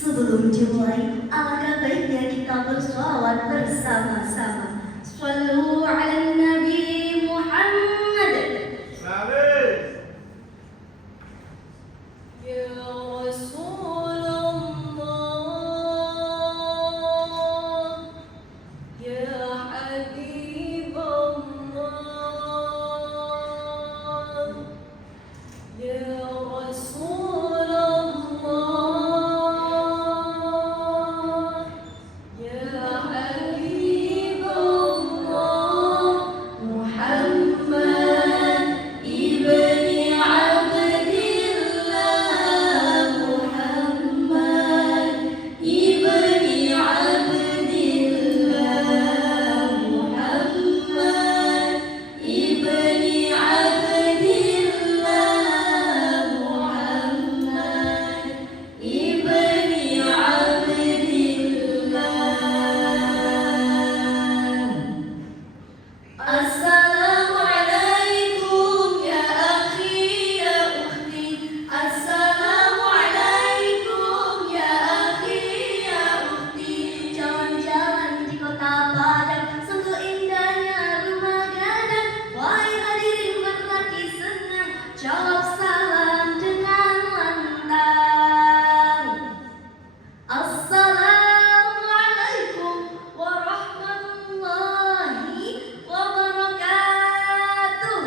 Sebelum dimulai, alangkah baiknya kita berselawat bersama-sama. Shallu ala Nabi Muhammad. Ya Rasulullah, ya Habibullah, ya Rasulullah, ya Habibullah, Muhammad ibni Abdillah, Muhammad ibni Abdillah, Muhammad ibni Abdillah, Muhammad ibni Abdillah. Assalamualaikum ya akhi ya ukhti. Assalamualaikum ya akhi ya ukhti. Jalan-jalan di kota Padang, sungguh indahnya rumah gadang. Wahai hadirin berlaki senang, jawab salam dengan lantang. Assalamualaikum warahmatullahi wabarakatuh.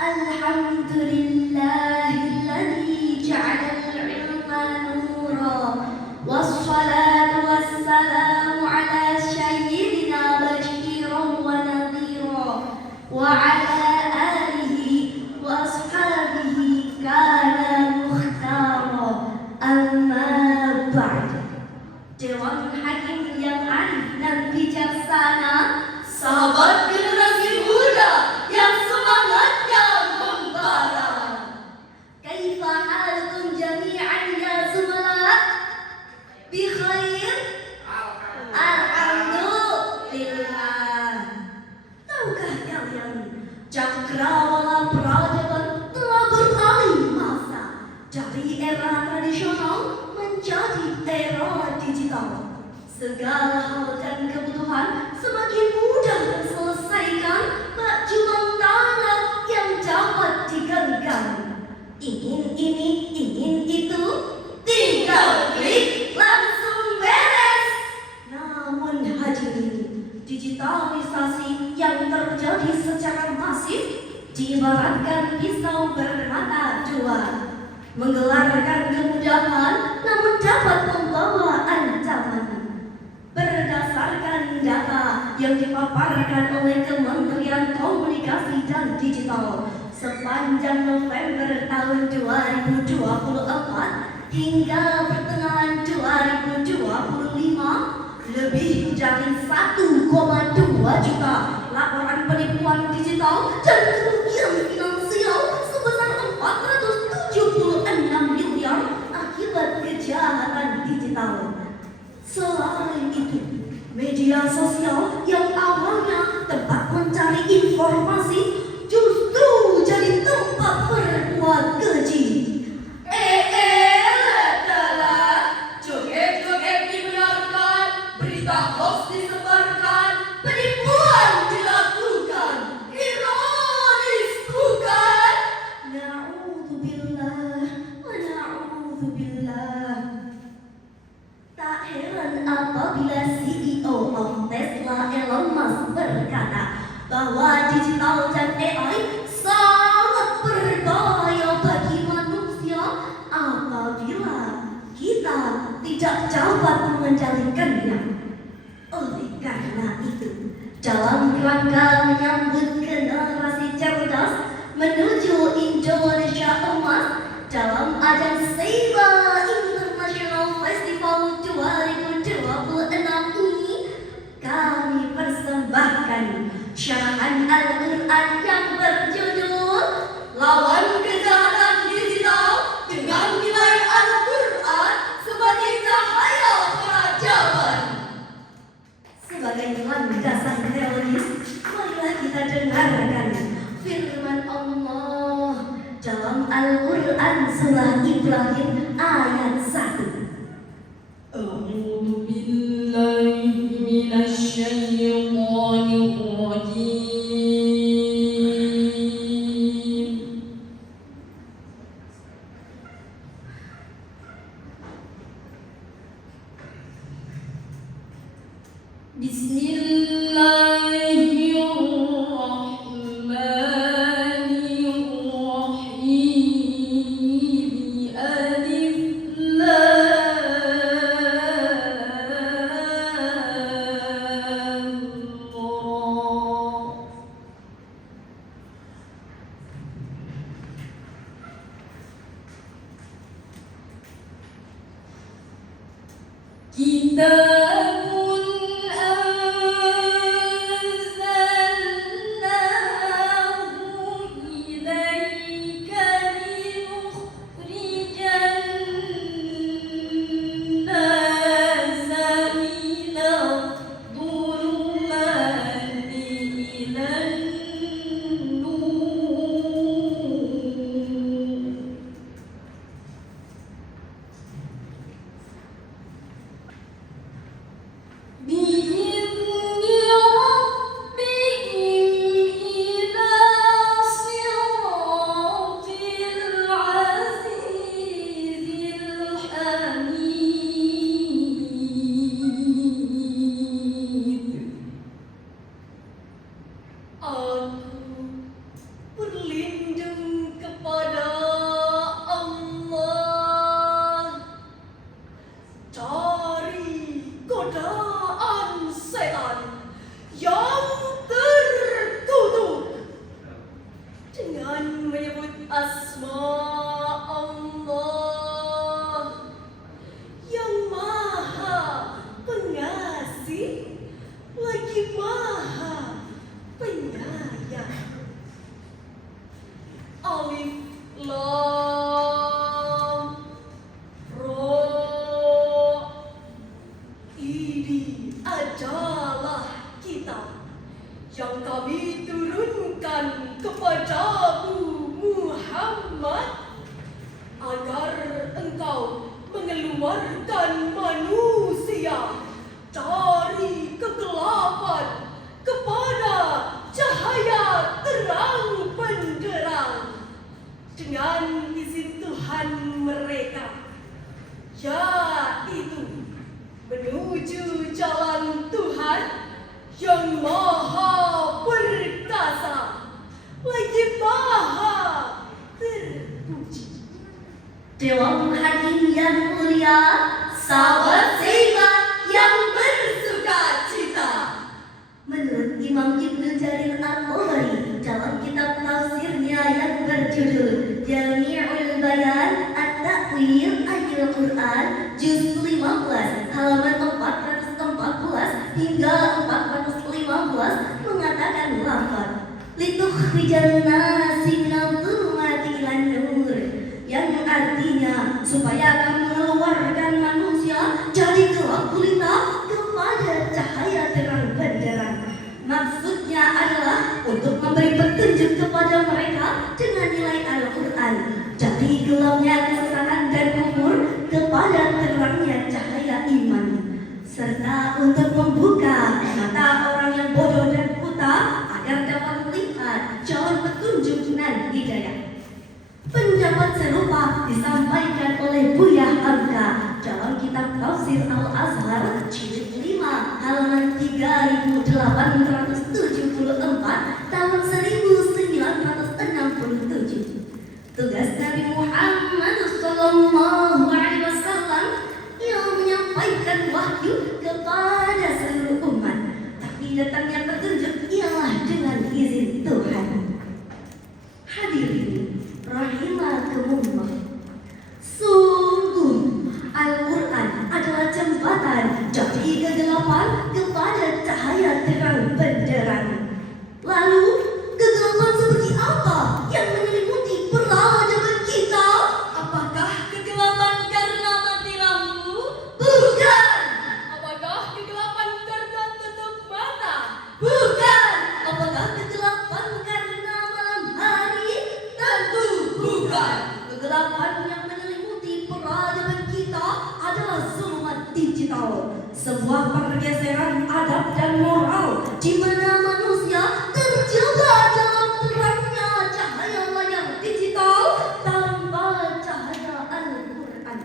Alhamdulillahilladzi ja'ala al-'ilma nura, wassalatu wassalamu ala sayyidina basyiran wa nadhira, wa ala alihi wa ashabihi kana mukhtara. Amma ba'd. Dewan Hakim yang arif dan bijaksana, sahabat generasi muda yang semangatnya membara. Kaifa halukum jami'an ya zumalat? Bi khair? Alhamdulillah. Tahukah kalian, cakrawala peradaban telah beralih masa dari era tradisional menjadi era digital. Segala hal dan kebutuhan semakin mudah terselesaikan, tak cuma tangan yang dapat digenggam. Ingin ini, ingin itu, tinggal klik langsung beres. Namun hadirin, digitalisasi yang terjadi secara masif diibaratkan pisau bermata dua, menggelarkan kemudahan namun dapat membawa ancaman. Berdasarkan data yang dipaparkan oleh Kementerian Komunikasi dan Digital, sepanjang November tahun 2024 hingga pertengahan 2025, lebih dari 1,2 juta laporan penipuan digital dan kerugian finansial sebesar 476 miliar akibat kejahatan digital. Selain itu, media sosial yang awalnya tempat mencari informasi justru jadi tempat berbuat keji. Joget-joget dibenarkan, berita hoax disebarkan, penipuan dilakukan. Ironis bukan? Na'udzubillah wa na'udzubillah. Tak heran apabila CEO of Tesla Elon Musk berkata bahwa digital dan AI sangat berbahaya bagi manusia apabila kita tidak dapat mengendalikannya. Oleh karena itu, dalam rangka menyambut generasi cerdas menuju Indonesia Emas dalam ajang SEIBA International Festival 2026 ini, kami persembahkan syarahan Al-Quran yang berjudul Lawan Kejahatan Digital dengan Nilai Al-Quran sebagai Cahaya Peradaban. Sebagai landasan teologis, marilah kita dengarkan firman Allah dalam Al-Quran Surah Ibrahim ayat 1. A'udzu billahi minasy syaithanir rajim. Bismillahirrahmanirrahim. Alif Lam Ra. Kitabun anzalnahu ilaika linukhrijan nasa minadh dhulumati ilan nur. بِإِذْنِ رَبِّهِمْ إِلَى صِرَاطِ الْعَزِيزِ الْحَمِيدِ. Aku berlindung kepada Allah dari godaan setan yang terkutuk dengan menyebut asma Allah yang maha pengasih lagi maha penyayang. Alif Lam Ra. Ini adalah kitab yang kami turunkan kepadamu Muhammad agar engkau mengeluarkan manusia dari kegelapan kepada cahaya terang benderang dengan izin Tuhan mereka, yaitu menuju jalan Tuhan yang maha perkasa lagi maha terpuji. Dewa Hakim yang mulia, sahabat seiman yang bersuka cita. Menurut Imam Ibnu Jarir At-Tabari dalam kitab tafsirnya yang berjudul Jami'ul Bayan At-Ta'wil Al-Quran juz 15 halaman 414 hingga 415 mengatakan lafaz litukhrijan nasi minadh dhulumati ilan nur, yang artinya supaya kamu mengeluarkan manusia dari gelap gulita kepada cahaya terang benderang. Maksudnya adalah untuk memberi petunjuk kepada mereka dengan nilai Al-Quran dari gelapnya kesesatan dan kufur kepada terangnya cahaya iman, serta untuk membuka mata orang yang bodoh dan buta agar dapat melihat jalan petunjuk dan hidayah. Pendapat serupa disampaikan oleh Buya Hamka dalam kitab Tafsir Al-Azhar jilid 5 halaman 3874 tahun 1967. Tugas Nabi Muhammad SAW yang menyampaikan wahyu kepada seluruh umat, tapi datangnya petunjuk ialah dengan izin Tuhan. Hadirin rahimakumullah, sungguh Al-Quran adalah jembatan dari kegelapan kepada cahaya terang benderang. Kegelapan yang menyelimuti peradaban kita adalah zulumat digital. Sebuah pergeseran adab dan moral di mana manusia terjebak dalam terangnya cahaya layar digital tanpa cahaya Al-Quran.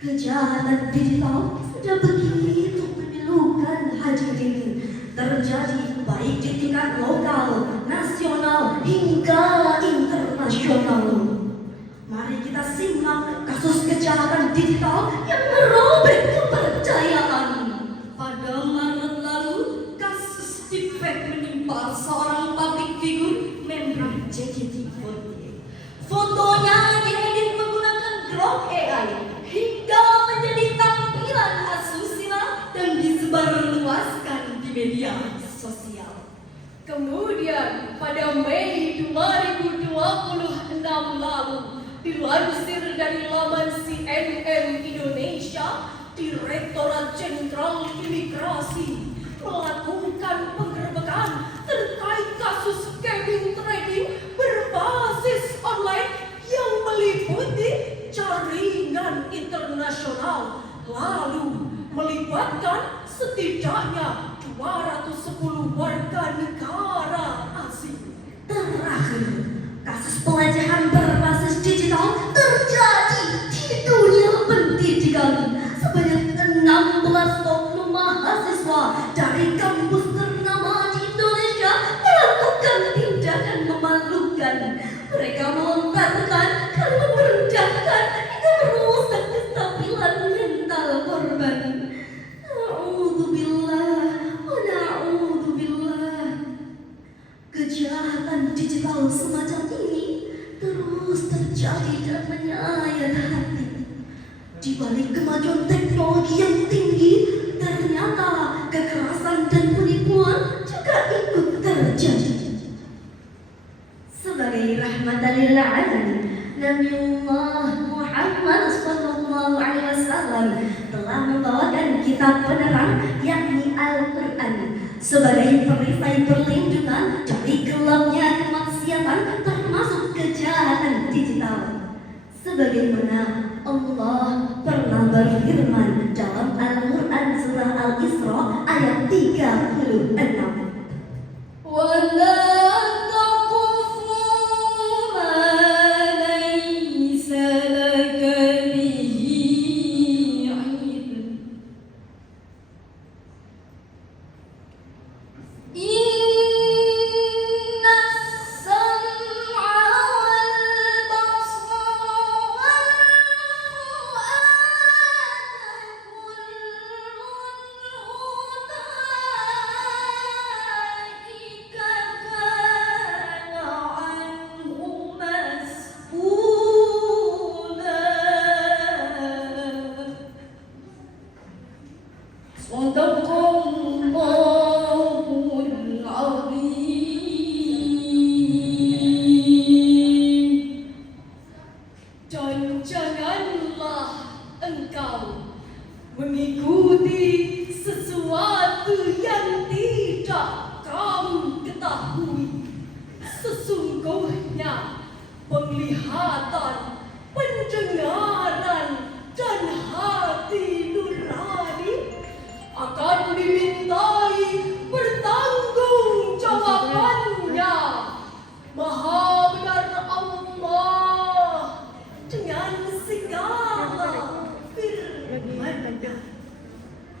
Kejahatan digital sudah begitu memilukan hadirin, terjadi baik di tingkat lokal, nasional, hingga internasional. Mari kita simak kasus kejahatan digital yang merobek kepercayaan. Pada Maret lalu, kasus deepfake menimpa seorang public figure member JKT48. Fotonya diedit menggunakan Grok AI hingga menjadi tampilan asusila dan disebarluaskan di media sosial. Kemudian pada Mei 2026 lalu, dilansir dari laman CNN Indonesia, Direktorat Jenderal Imigrasi melakukan penggerbekan terkait kasus gaming trading berbasis online yang meliputi jaringan internasional, lalu melibatkan setidaknya 210 warga negara asing. Terakhir, kasus pelecehan berbasis digital terjadi di dunia pendidikan. Sebanyak 16 oknum mahasiswa dari kampus ternama di Indonesia melakukan tindakan memalukan. Mereka melontarkan kalimat merendahkan hingga merusak kestabilan mental korban. Na'udzubillah wa na'udzubillah. Kejahatan digital semacam ini terus terjadi dan menyayat hati. Di balik kemajuan teknologi yang tinggi, ternyata kekerasan dan penipuan juga ikut terjadi. Sebagai rahmatan lil alamin, Nabiullah Muhammad SAW telah membawakan kitab penerang yakni Al-Quran sebagai perisai perlindungan dari gelapnya kemaksiatan termasuk kejahatan digital. Sebagaimana Allah pernah berfirman dalam Al-Quran surah Al-Isra ayat 36. Dan janganlah engkau mengikuti sesuatu yang tidak kamu ketahui. Sesungguhnya penglihatan, pendengaran, dan hati nurani akan dimintai pertanggungjawabannya. Maha benar Allah dengan segala firman-Nya.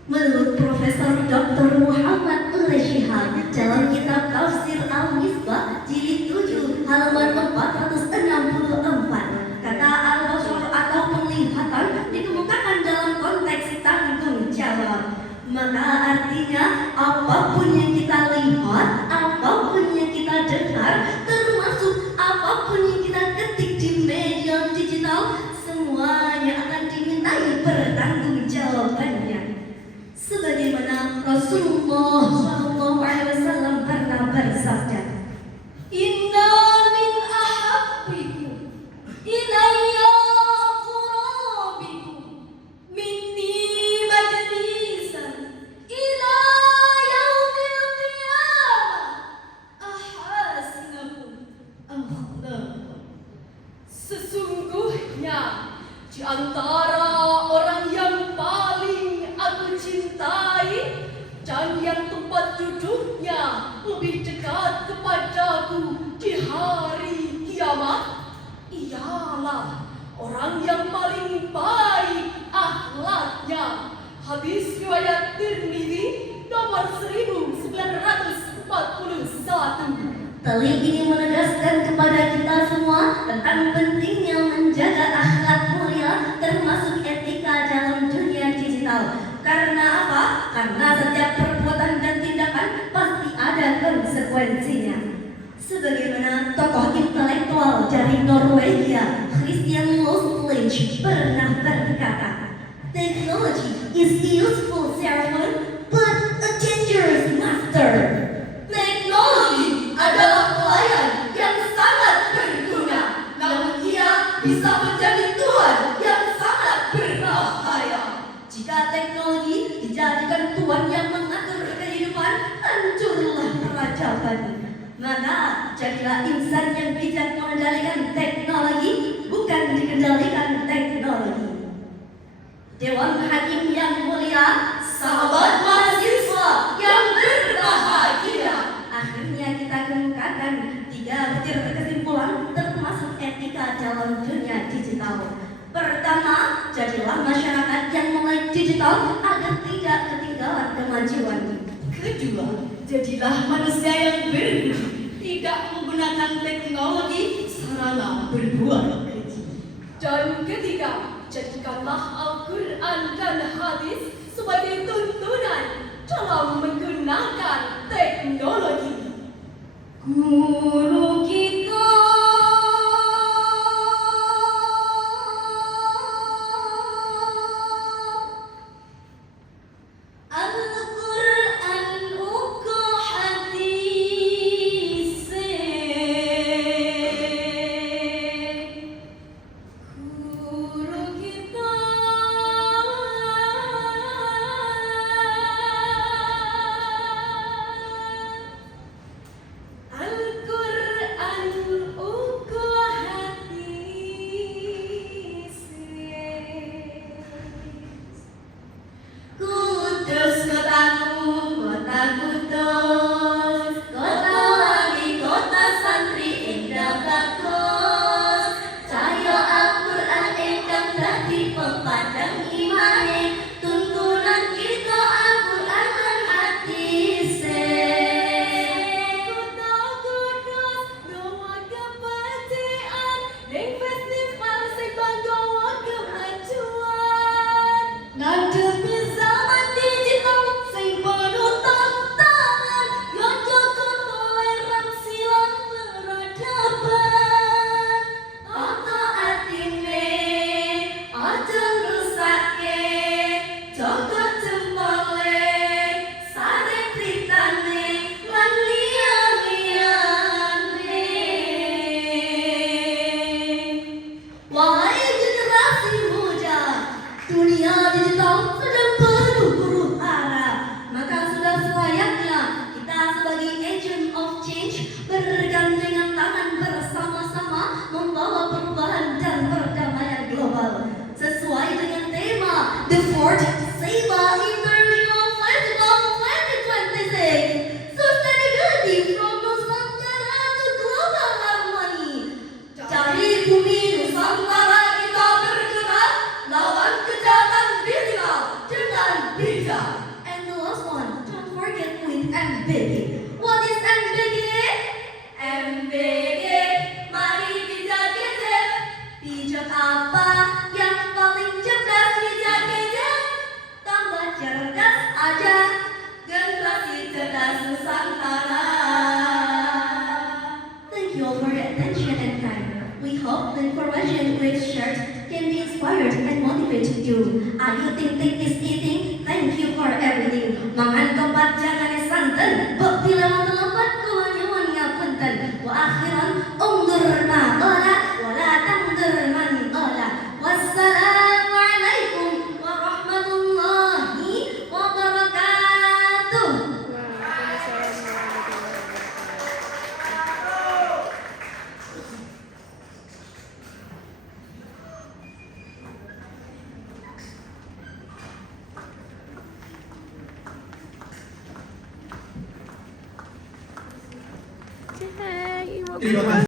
Menurut Profesor Dr. Muhammad Shihab dalam kitab Tafsir Al-Misbah jilid 7 halaman 464, kata al-basar atau penglihatan dikemukakan dalam konteks tanggung jawab. Maka artinya apapun yang kita lihat, apapun yang kita dengar, termasuk apapun yang kita ketik di media digital, semuanya akan dimintai pertanggungjawabannya. Sebagaimana Rasulullah SAW pernah bersabda, Inna min ahabbikum ilayya qurabikum minni majlisan ila yaumil qiyamah ahasinakum akhlaqan. yang tempat duduknya lebih dekat kepadaku di hari kiamat ialah orang yang paling baik akhlaknya. Hadis riwayat Tirmidzi nomor 1941. Tali ini menegaskan kepada kita semua tentang pentingnya menjaga akhlak mulia termasuk etika dalam dunia digital. Karena apa? Karena setiap perbuatan dan tindakan pasti ada konsekuensinya. Sebagaimana tokoh intelektual dari Norwegia, Christian Loslich pernah berkata, "Technology is a useful servant, but a dangerous master." Teknologi adalah pelayan yang sangat berguna, namun ia bisa menjadi tuan yang sangat berbahaya. Jika teknologi dijadikan tuan yang mengatur kehidupan, hancurlah peradaban. Maka jadilah insan yang bijak mengendalikan teknologi, bukan dikendalikan teknologi. Dewan Hakim yang mulia, sahabat mahasiswa yang berbahagia, akhirnya kita kemukakan 3 butir kesimpulan termasuk etika dalam dunia digital. Pertama, jadilah masyarakat yang melek digital agar tidak ketinggalan kemajuan. Kedua, jadilah manusia yang berbudi, tidak menggunakan teknologi sarana berbuat keji. Dan ketiga, jadikanlah Al-Quran dan hadis sebagai tuntunan dalam menggunakan teknologi. Guru kita Al-Quran uga hadis. Guru kita Al-Quran uga hadis. Kudus kotaku, kota kudus, kota wali, kota santri indah bagus. Cahya Al-Quran ingkang dadi pepadang imane, tuntunan kita Al-Quran lan hadis. Kota kudus, gawa kebajikan, ning festival sing banggawa kemajuan. Ngadepi zaman digital sing penuh tantangan, yo jaga toleransi lan peradaban. Tata atine, aja ngrusake, jaga jempole, sare pritane, lan liya-liyane. Wahai generasi muda, dunia digital sedang penuh huru hara. Maka sudah selayaknya kita sebagai agent of change bergandengan tangan bersama-sama membawa perubahan dan perdamaian global. Sesuai dengan tema The Fourth SEIBA International Festival 2026, Sustainability from Nusantara to Global Harmony. Cari bumi Nusantara kita bergerak, lawan kejahatan digital dengan bijak. And the last one, don't forget with MBG. What is MBG? MBG, mari bijak gadget. Bijak apa yang paling cerdas bijak gadget? Tambah cerdas aja, generasi cerdas Nusantara. Thank you all for your attention and time. We hope the information we've shared can be inspired and motivated you. Ayu Ting Ting is eating, thank you for everything. Mangan topat jangan santen, bila melepat kuanyuan ngapunten. Wa akhiran undur ma ola, wala tangdur man ola. Wassalamualaikum warahmatullahi wabarakatuh. Terima kasih.